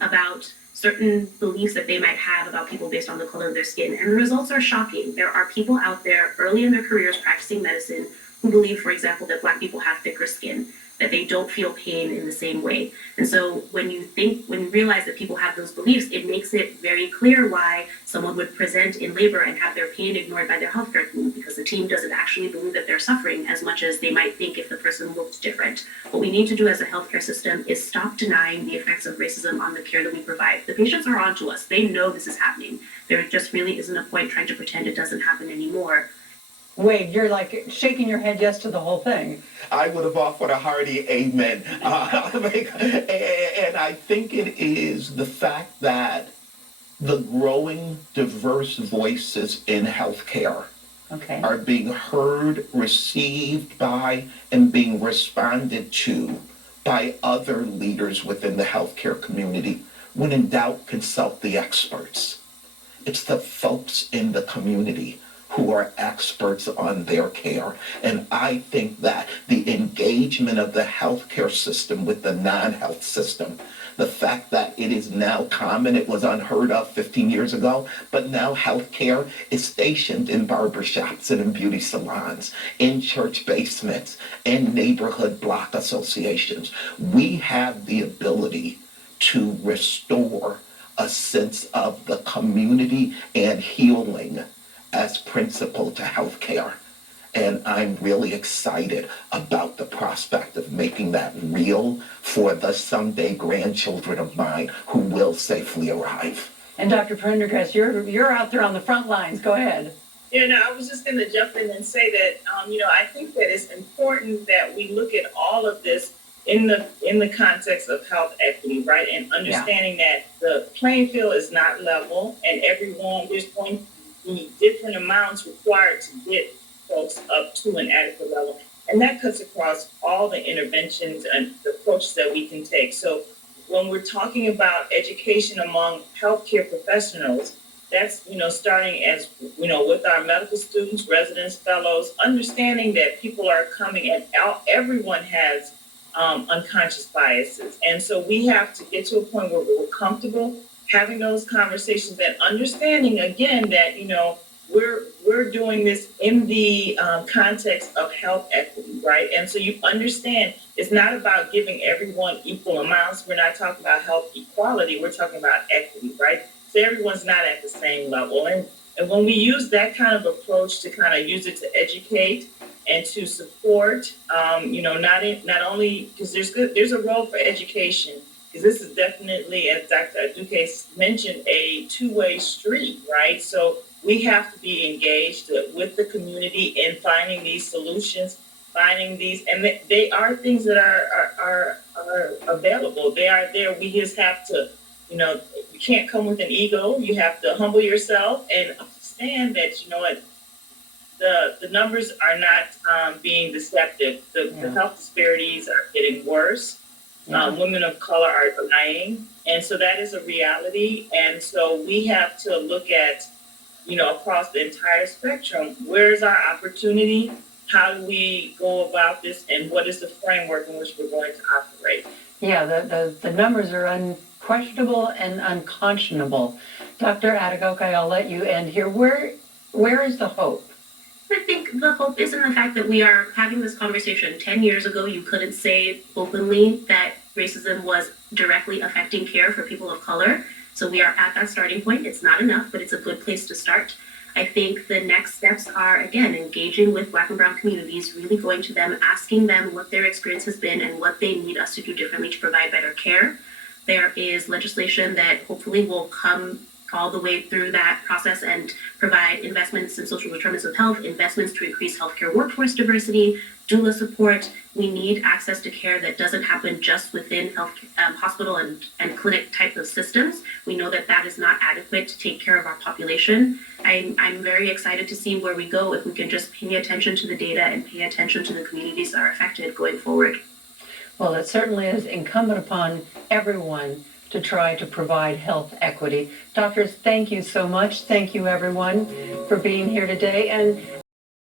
about certain beliefs that they might have about people based on the color of their skin. And the results are shocking. There are people out there early in their careers practicing medicine who believe, for example, that Black people have thicker skin, that they don't feel pain in the same way. And so when you realize that people have those beliefs, it makes it very clear why someone would present in labor and have their pain ignored by their healthcare team, because the team doesn't actually believe that they're suffering as much as they might think if the person looked different. What we need to do as a healthcare system is stop denying the effects of racism on the care that we provide. The patients are on to us. They know this is happening. There just really isn't a point trying to pretend it doesn't happen anymore. Wade, you're like shaking your head yes to the whole thing. I would have offered a hearty amen. And I think it is the fact that the growing diverse voices in healthcare are being heard, received by, and being responded to by other leaders within the healthcare community. When in doubt, consult the experts. It's the folks in the community who are experts on their care. And I think that the engagement of the healthcare system with the non-health system, the fact that it is now common, it was unheard of 15 years ago, but now healthcare is stationed in barbershops and in beauty salons, in church basements, in neighborhood block associations. We have the ability to restore a sense of the community and healing as principal to healthcare. And I'm really excited about the prospect of making that real for the someday grandchildren of mine who will safely arrive. And Dr. Prendergast, you're out there on the front lines. Go ahead. I was just going to jump in and say that, I think that it's important that we look at all of this in the context of health equity, right? And understanding that the playing field is not level, and there's going to be different amounts required to get folks up to an adequate level. And that cuts across all the interventions and the approaches that we can take. So when we're talking about education among healthcare professionals, that's, starting as, with our medical students, residents, fellows, understanding that people are coming and everyone has unconscious biases. And so we have to get to a point where we're comfortable having those conversations and understanding again that, we're doing this in the context of health equity, right? And so you understand it's not about giving everyone equal amounts. We're not talking about health equality. We're talking about equity, right? So everyone's not at the same level. And when we use that kind of approach to kind of use it to educate and to support, not only because there's a role for education, because this is definitely, as Dr. Aduke mentioned, a two-way street, right? So we have to be engaged with the community in finding these solutions, finding these, and they are things that are available. They are there. We just have to, you can't come with an ego. You have to humble yourself and understand that, the numbers are not being deceptive. The health disparities are getting worse. Women of color are dying. And so that is a reality. And so we have to look at, across the entire spectrum, where's our opportunity? How do we go about this? And what is the framework in which we're going to operate? Yeah, the numbers are unquestionable and unconscionable. Dr. Adegoke, I'll let you end here. Where is the hope? I think the hope is in the fact that we are having this conversation. 10 years ago, you couldn't say openly that racism was directly affecting care for people of color. So we are at that starting point. It's not enough, but it's a good place to start. I think the next steps are, again, engaging with Black and Brown communities, really going to them, asking them what their experience has been and what they need us to do differently to provide better care. There is legislation that hopefully will come all the way through that process and provide investments in social determinants of health, investments to increase healthcare workforce diversity, doula support. We need access to care that doesn't happen just within hospital and clinic type of systems. We know that that is not adequate to take care of our population. I'm very excited to see where we go if we can just pay attention to the data and pay attention to the communities that are affected going forward. Well, it certainly is incumbent upon everyone to try to provide health equity. Doctors, thank you so much. Thank you, everyone, for being here today. And